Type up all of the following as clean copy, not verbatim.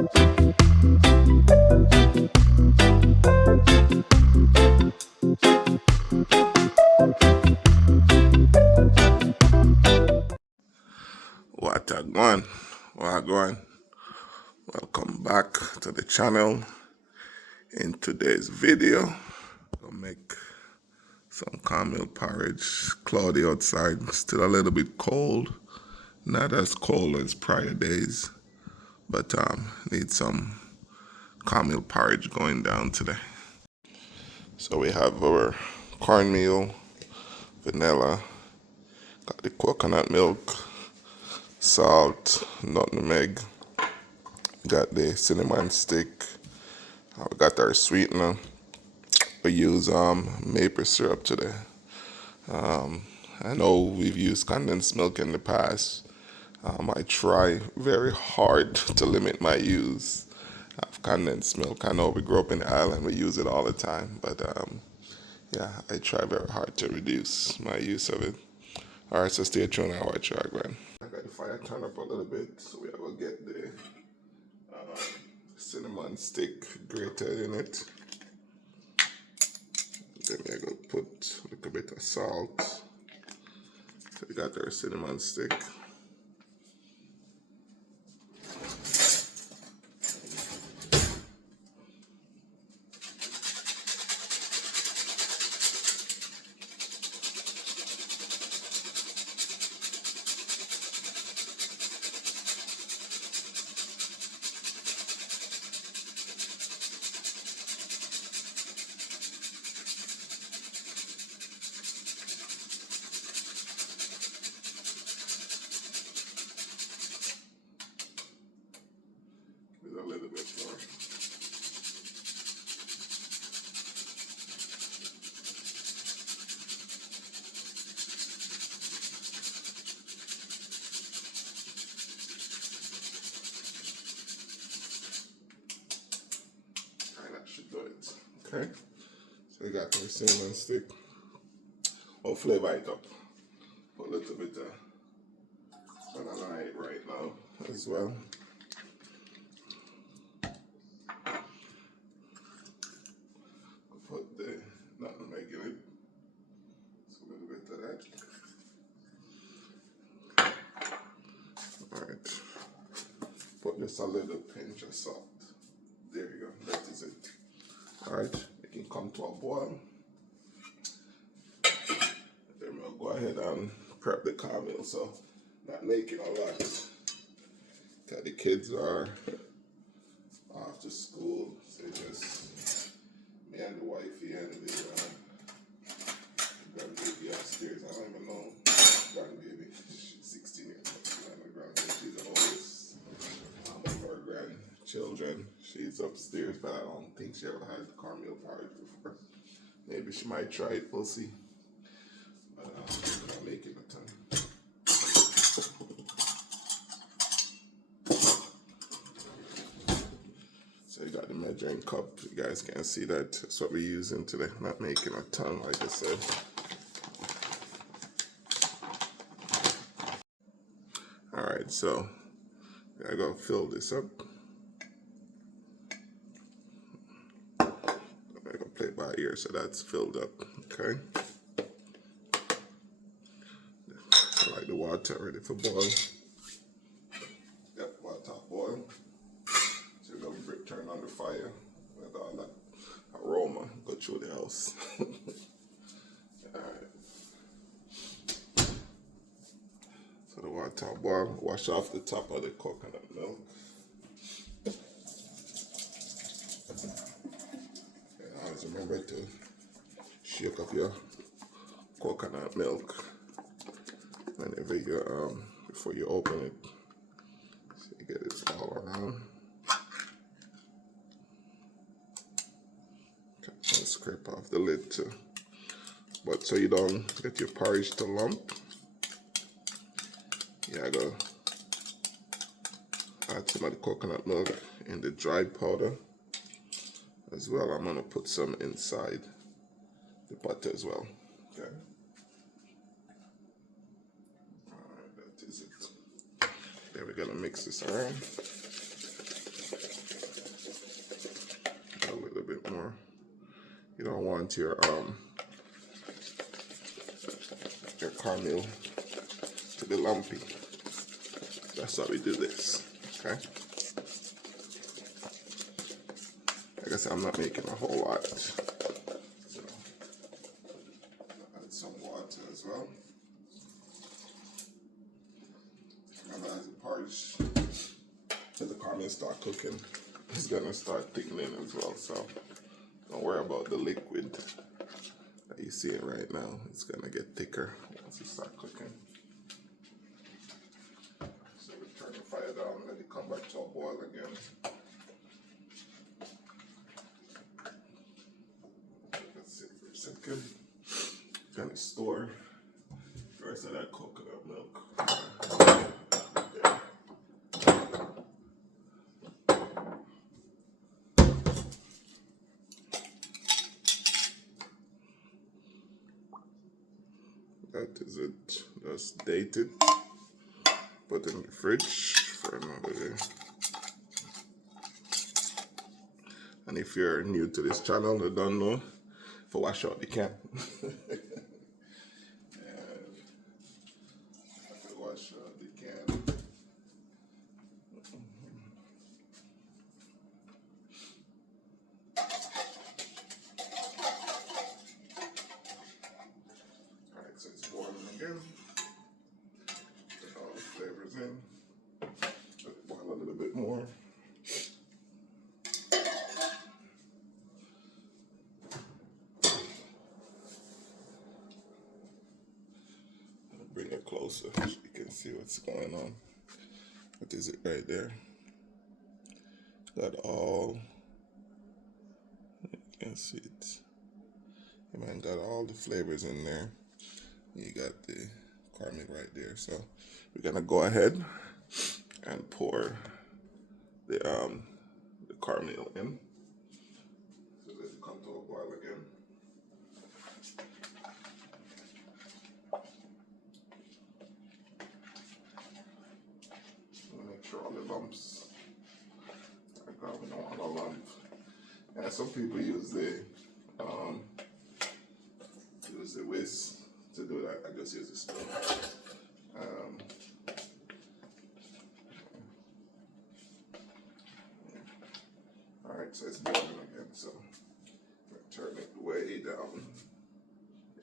What a going? What going? Welcome back to the channel. In today's video, I'll make some cornmeal porridge. Cloudy outside, still a little bit cold. Not as cold as prior days, but need some cornmeal porridge going down today. So we have our cornmeal, vanilla, got the coconut milk, salt, nutmeg, got the cinnamon stick, we got our sweetener. We use maple syrup today. I know we've used condensed milk in the past. I try very hard to limit my use of condensed milk. I know we grew up in the island, we use it all the time, but yeah, I try very hard to reduce my use of it. All right, so stay tuned and watch our Glenn. I got the fire turned up a little bit, so we are going to get the cinnamon stick grated in it. Then we're going to put a little bit of salt. So we got our cinnamon stick. A little bit more. Alright, that should do it. Okay. So we got our cinnamon stick. I'll flavor it up. Put a little bit of banana right now as well. Put the nutmeg in it. Just a little bit of that. Alright. Put just a little pinch of salt. There you go. That is it. Alright. It can come to a boil. Then we'll go ahead and prep the cornmeal. So, not making a lot. Because the kids are off to school. So just me and the wifey and the grandbaby upstairs. I don't even know grandbaby. She's 16 years old. And my grandbaby, she's the oldest of our grandchildren. She's upstairs, but I don't think she ever had cornmeal porridge before. Maybe she might try it. We'll see. But I'm not making a ton. So you got the measuring cup. You guys can see that. That's what we're using today. Not making a ton, like I said. Alright, so I gotta fill this up. I'm gonna play it by ear, so that's filled up. Okay. I like the water ready for boil. Yep, water boil. So we're gonna turn on the fire. Let all that aroma go through the house. Alright. So the water boil. Wash off the top of the coconut milk. And always remember to shake up your coconut milk whenever you before you open it. So you get it all around. Okay, and scrape off the lid too. But so you don't get your porridge to lump, you gotta add some of the coconut milk in the dried powder as well. I'm gonna put some inside the butter as well. Okay. Alright, that is it. Then we're gonna mix this around. bit more. You don't want your cornmeal to be lumpy. That's why we do this, okay? Like I said, I'm not making a whole lot. So, add some water as well. And as the porridge, as the cornmeal start cooking, it's gonna start thickening as well. So don't worry about the liquid that you see it right now. It's gonna get thicker once it start cooking. So we turn the fire down, let it come back to a boil again. Let's sit for a second. Gonna store the rest of that coconut milk. That is it. That's dated. Put it in the fridge for another day. And if you're new to this channel and don't know, for wash out the can. Wash out the can. Alright, so it's boiling again. Put all the flavors in. Let it boil a little bit more. Bring it closer so you can see what's going on. What is it right there? Got all, you can see it. You man got all the flavors in there. You got the cornmeal right there. So we're gonna go ahead and pour the cornmeal in. So let it come to a boil again. Make sure all the lumps are gone. We don't want a lump. And some people use the whisk to do that. I just use a spoon. Alright, so it's boiling again. So turn it way down.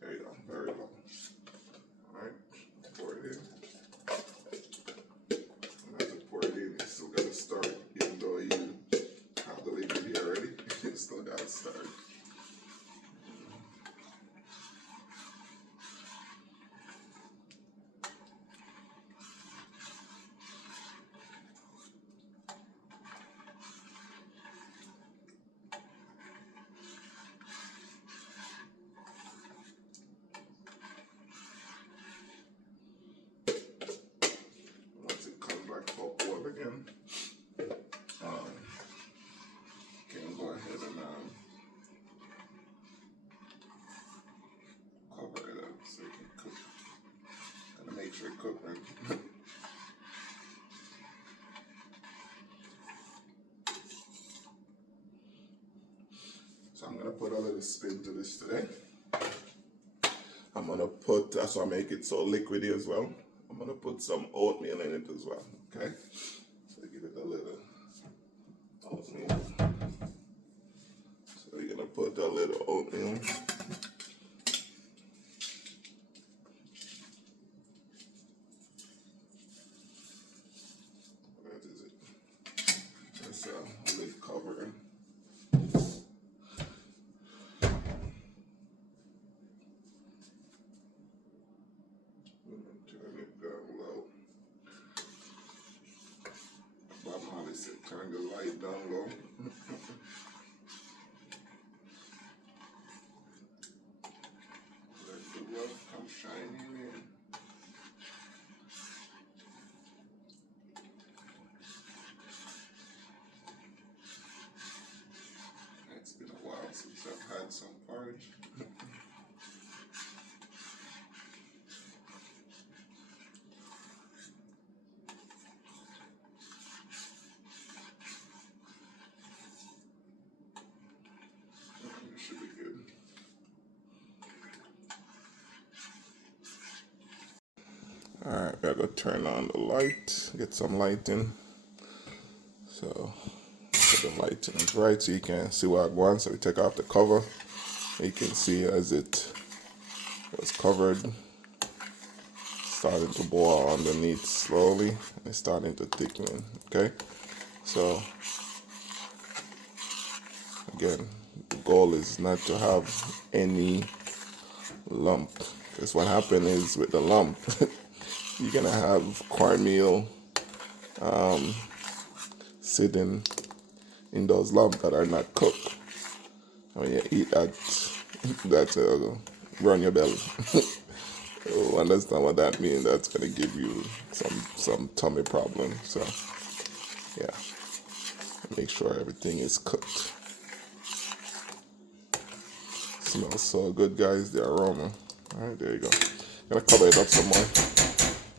There you go, very low. Alright, pour it in. And as you pour it in, it's still gotta start, even though you have the liquid here already, it's still gotta start. Again, can go ahead and cover it up so it can cook. Gotta make sure it cooks right. So I'm gonna put a little spin to this today. I'm gonna put, that's why I make it so liquidy as well. I'm gonna put some oatmeal in it as well, okay? So give it a little oatmeal. So you're gonna put a little oatmeal. That is it. That's a lid cover. Turn it down low. Bob Marley said, turn the light down low. Let the love come shining in. It's been a while since I've had some porridge. I gotta turn on the light, get some lighting. So the lighting is right so you can see what I want. So we take off the cover. You can see as it was covered, starting to boil underneath slowly. It's starting to thicken. Okay, so again, the goal is not to have any lump. Because what happens is with the lump, you're gonna have cornmeal sitting in those lumps that are not cooked. When you eat that, that run your belly. You understand what that means? That's gonna give you some tummy problem. So yeah, make sure everything is cooked. Smells so good, guys. The aroma. All right, there you go. Gonna cover it up some more.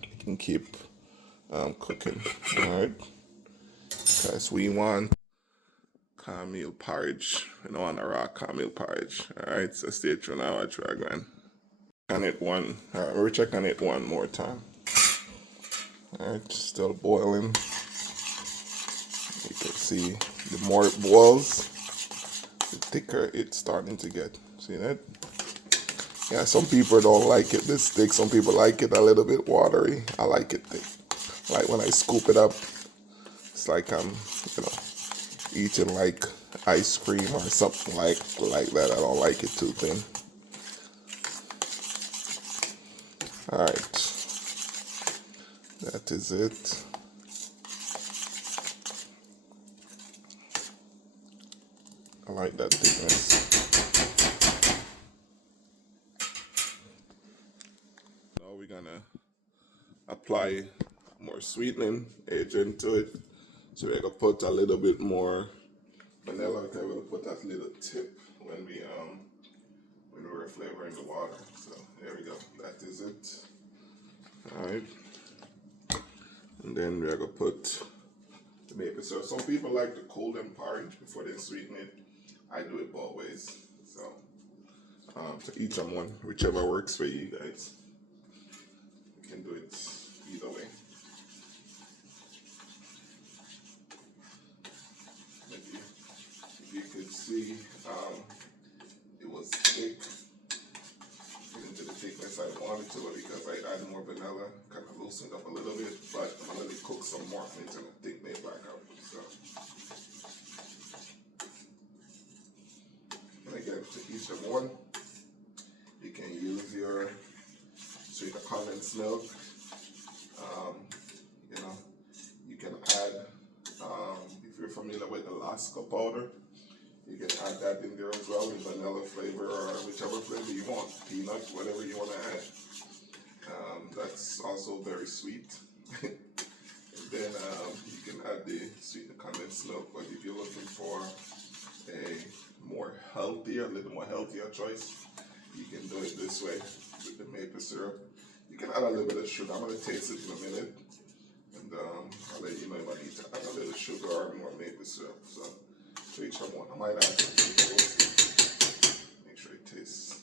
You can keep cooking. All right. Okay, so we want cornmeal porridge. We don't want a raw cornmeal porridge. All right. So stay tuned now. Watch where I'm going. On it one. All right, we're checking it one more time. All right, still boiling. You can see the more it boils, the thicker it's starting to get. See that? Yeah, some people don't like it this thick. Some people like it a little bit watery. I like it thick. Like when I scoop it up, it's like I'm, eating like ice cream or something like that. I don't like it too thin. All right, that is it. I like that thickness. Now we're gonna apply more sweetening agent to it. So we're gonna put a little bit more vanilla. Okay, we're gonna put that little tip when we're flavoring the water. So there we go. That is it. All right. And then we're gonna put the maple syrup. Some people like to cool them porridge before they sweeten it. I do it both ways. So to each on one, whichever works for you guys. You can do it either way. If you could see, it was thick. Into the thickness I wanted to, because I added more vanilla, kind of loosened up a little bit, but I'm gonna cook some more until the thickness back up. So, and again, to each of one, you can use your sweet condensed milk. You can add, if you're familiar with Alaska powder, you can add that in there as well, with vanilla flavor or whichever flavor you want, peanut, whatever you want to add. That's also very sweet. And then you can add the sweet condensed milk, but if you're looking for a a little more healthier choice, you can do it this way with the maple syrup. You can add a little bit of sugar. I'm going to taste it in a minute, and I'll let you know if I need to add a little sugar or more maple syrup. So each one, I might add some. Make sure it tastes.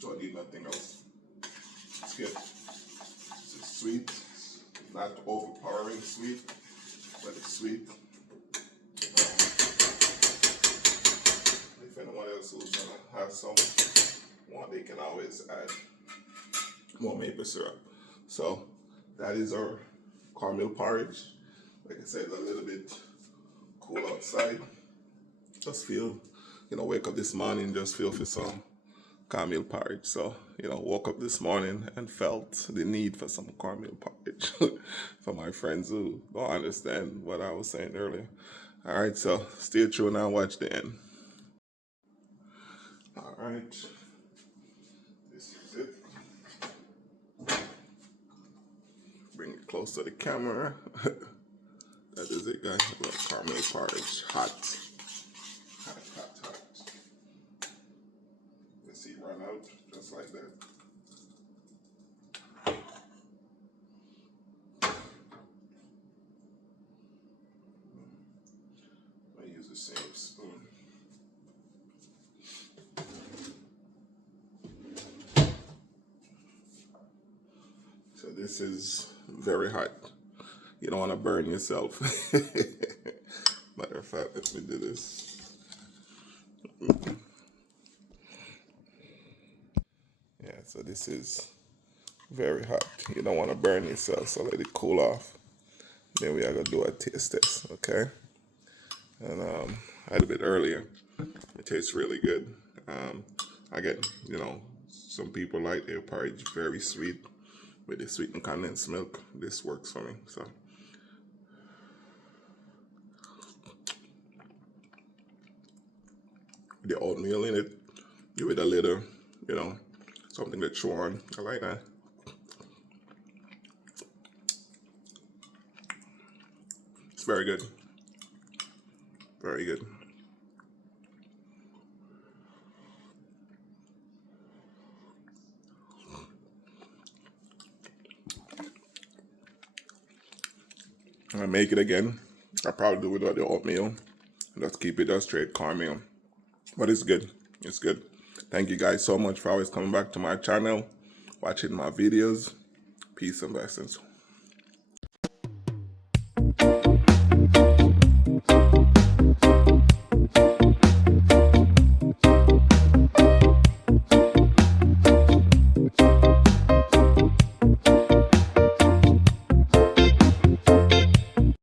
Don't need nothing else. It's good. It's sweet, not overpowering sweet, but it's sweet. If anyone else who's gonna have some more, they can always add more maple syrup. So that is our cornmeal porridge. Like I said, a little bit cool outside. Just feel, wake up this morning, just feel for some cornmeal porridge. So, woke up this morning and felt the need for some cornmeal porridge for my friends who don't understand what I was saying earlier. All right, so stay tuned and watch the end. All right, this is it. Bring it close to the camera. That is it, guys. A little caramel porridge, hot. You see, run out just like that. I use the same spoon. This is very hot. You don't want to burn yourself. Matter of fact, let me do this. Yeah, so this is very hot. You don't want to burn yourself, so let it cool off. Then we are going to do a taste test, okay? And I had a bit earlier. It tastes really good. I get, some people like their porridge very sweet with the sweetened condensed milk. This works for me, so. The oatmeal in it, give it a little, something to chew on. I like that. It's very good. Very good. I make it again. I probably do without the oatmeal. Just keep it just straight cornmeal. But it's good. It's good. Thank you guys so much for always coming back to my channel, watching my videos. Peace and blessings.